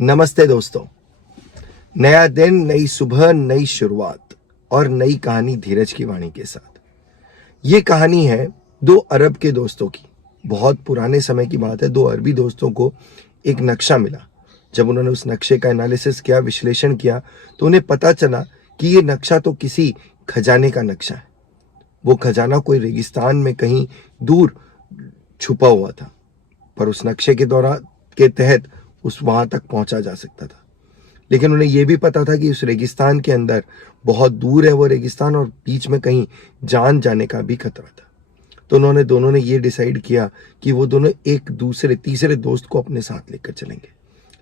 नमस्ते दोस्तों। नया दिन, नई सुबह, नई शुरुआत और नई कहानी धीरज की वाणी के साथ। ये कहानी है दो अरब के दोस्तों की। बहुत पुराने समय की बात है। दो अरबी दोस्तों को एक नक्शा मिला। जब उन्होंने उस नक्शे का एनालिसिस किया, विश्लेषण किया, तो उन्हें पता चला कि ये नक्शा तो किसी खजाने का नक्शा है। वो खजाना कोई रेगिस्तान में कहीं दूर छुपा हुआ था, पर उस नक्शे के तहत उस वहां तक पहुंचा जा सकता था। लेकिन उन्हें यह भी पता था कि उस रेगिस्तान के अंदर बहुत दूर है वो रेगिस्तान, और बीच में कहीं जान जाने का भी खतरा था। तो उन्होंने दोनों ने ये डिसाइड किया कि वो दोनों एक दूसरे तीसरे दोस्त को अपने साथ लेकर चलेंगे।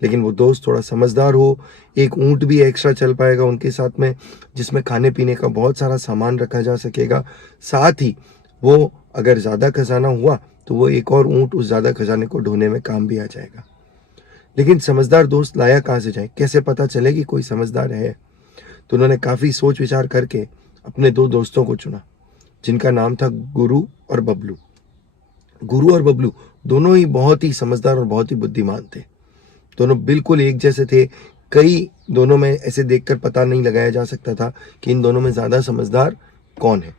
लेकिन वो दोस्त थोड़ा समझदार हो। एक ऊंट भी एक्स्ट्रा चल पाएगा उनके साथ में, जिसमें खाने पीने का बहुत सारा सामान रखा जा सकेगा। साथ ही वो अगर ज्यादा खजाना हुआ तो वो एक और ऊंट उस ज्यादा खजाने को ढोने में काम भी आ जाएगा। लेकिन समझदार दोस्त लाया कहां से जाए, कैसे पता चले कि कोई समझदार है? तो उन्होंने काफी सोच विचार करके अपने दो दोस्तों को चुना, जिनका नाम था गुरु और बबलू। गुरु और बबलू दोनों ही बहुत ही समझदार और बहुत ही बुद्धिमान थे। दोनों बिल्कुल एक जैसे थे। कई दोनों में ऐसे देखकर पता नहीं लगाया जा सकता था कि इन दोनों में ज्यादा समझदार कौन है।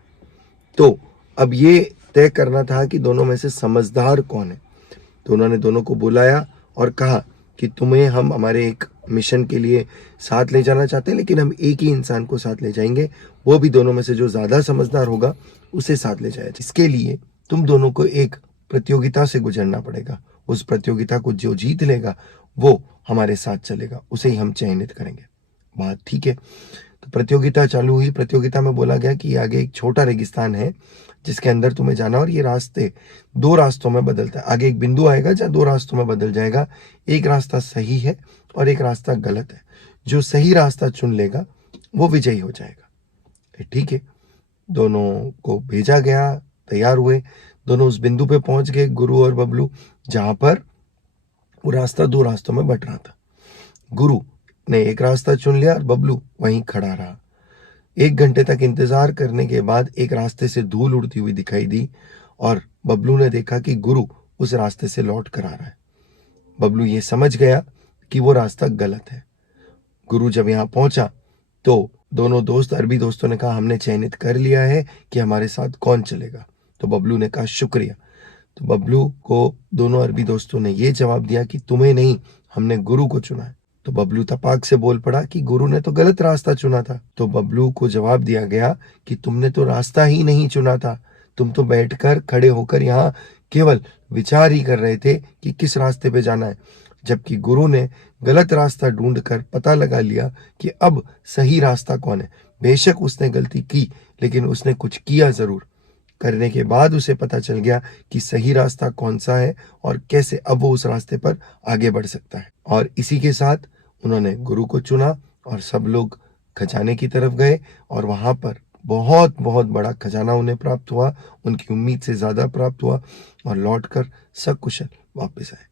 तो अब ये तय करना था कि दोनों में से समझदार कौन है। तो उन्होंने दोनों को बुलाया और कहा कि तुम्हें हम हमारे एक मिशन के लिए साथ ले जाना चाहते हैं, लेकिन हम एक ही इंसान को साथ ले जाएंगे। वो भी दोनों में से जो ज्यादा समझदार होगा उसे साथ ले जाएगा। इसके लिए तुम दोनों को एक प्रतियोगिता से गुजरना पड़ेगा। उस प्रतियोगिता को जो जीत लेगा वो हमारे साथ चलेगा, उसे ही हम चयनित करेंगे। बात ठीक है। तो प्रतियोगिता चालू हुई। प्रतियोगिता में बोला गया कि आगे एक छोटा रेगिस्तान है जिसके अंदर तुम्हें जाना, और ये रास्ते दो रास्तों में बदलता है। आगे एक बिंदु आएगा जहां दो रास्तों में बदल जाएगा। एक रास्ता सही है और एक रास्ता गलत है। जो सही रास्ता चुन लेगा वो विजयी हो जाएगा। ठीक है। दोनों को भेजा गया, तैयार हुए। दोनों उस बिंदु पे पहुंच गए, गुरु और बबलू, जहां पर वो रास्ता दो रास्तों में बट रहा था। गुरु ने एक रास्ता चुन लिया और बबलू वहीं खड़ा रहा। 1 घंटे तक इंतजार करने के बाद एक रास्ते से धूल उड़ती हुई दिखाई दी, और बबलू ने देखा कि गुरु उस रास्ते से लौट कर आ रहा है। बबलू ये समझ गया कि वो रास्ता गलत है। गुरु जब यहाँ पहुंचा तो दोनों दोस्त, अरबी दोस्तों ने कहा हमने चयनित कर लिया है कि हमारे साथ कौन चलेगा। तो बबलू ने कहा शुक्रिया। तो बबलू को दोनों अरबी दोस्तों ने ये जवाब दिया कि तुम्हें नहीं, हमने गुरु को चुना है। तो बबलू तपाक से बोल पड़ा कि गुरु ने तो गलत रास्ता चुना था। तो बबलू को जवाब दिया गया कि तुमने तो रास्ता ही नहीं चुना था। तुम तो बैठकर, खड़े होकर यहाँ केवल विचार ही कर रहे थे कि किस रास्ते पे जाना है, जबकि गुरु ने गलत रास्ता ढूंढकर पता लगा लिया कि अब सही रास्ता कौन है। बेशक उसने गलती की, लेकिन उसने कुछ किया जरूर। करने के बाद उसे पता चल गया कि सही रास्ता कौन सा है और कैसे अब वो उस रास्ते पर आगे बढ़ सकता है। और इसी के साथ उन्होंने गुरु को चुना और सब लोग खजाने की तरफ गए, और वहां पर बहुत बहुत बड़ा खजाना उन्हें प्राप्त हुआ। उनकी उम्मीद से ज्यादा प्राप्त हुआ, और लौटकर सकुशल वापस आए।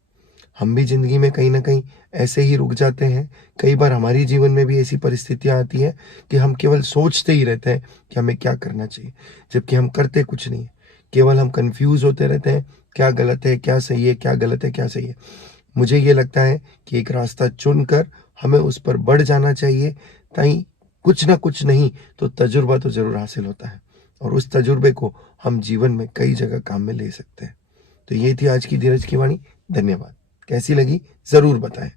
हम भी जिंदगी में कहीं ना कहीं ऐसे ही रुक जाते हैं। कई बार हमारी जीवन में भी ऐसी परिस्थितियां आती हैं कि हम केवल सोचते ही रहते हैं कि हमें क्या करना चाहिए, जबकि हम करते कुछ नहीं है। केवल हम कंफ्यूज होते रहते हैं, क्या गलत है क्या सही है, क्या गलत है क्या सही है। मुझे ये लगता है कि एक रास्ता चुनकर हमें उस पर बढ़ जाना चाहिए, ताकि कुछ ना कुछ नहीं तो तजुर्बा तो जरूर हासिल होता है, और उस तजुर्बे को हम जीवन में कई जगह काम में ले सकते हैं। तो ये थी आज की धीरज की वाणी। धन्यवाद। कैसी लगी जरूर बताएं।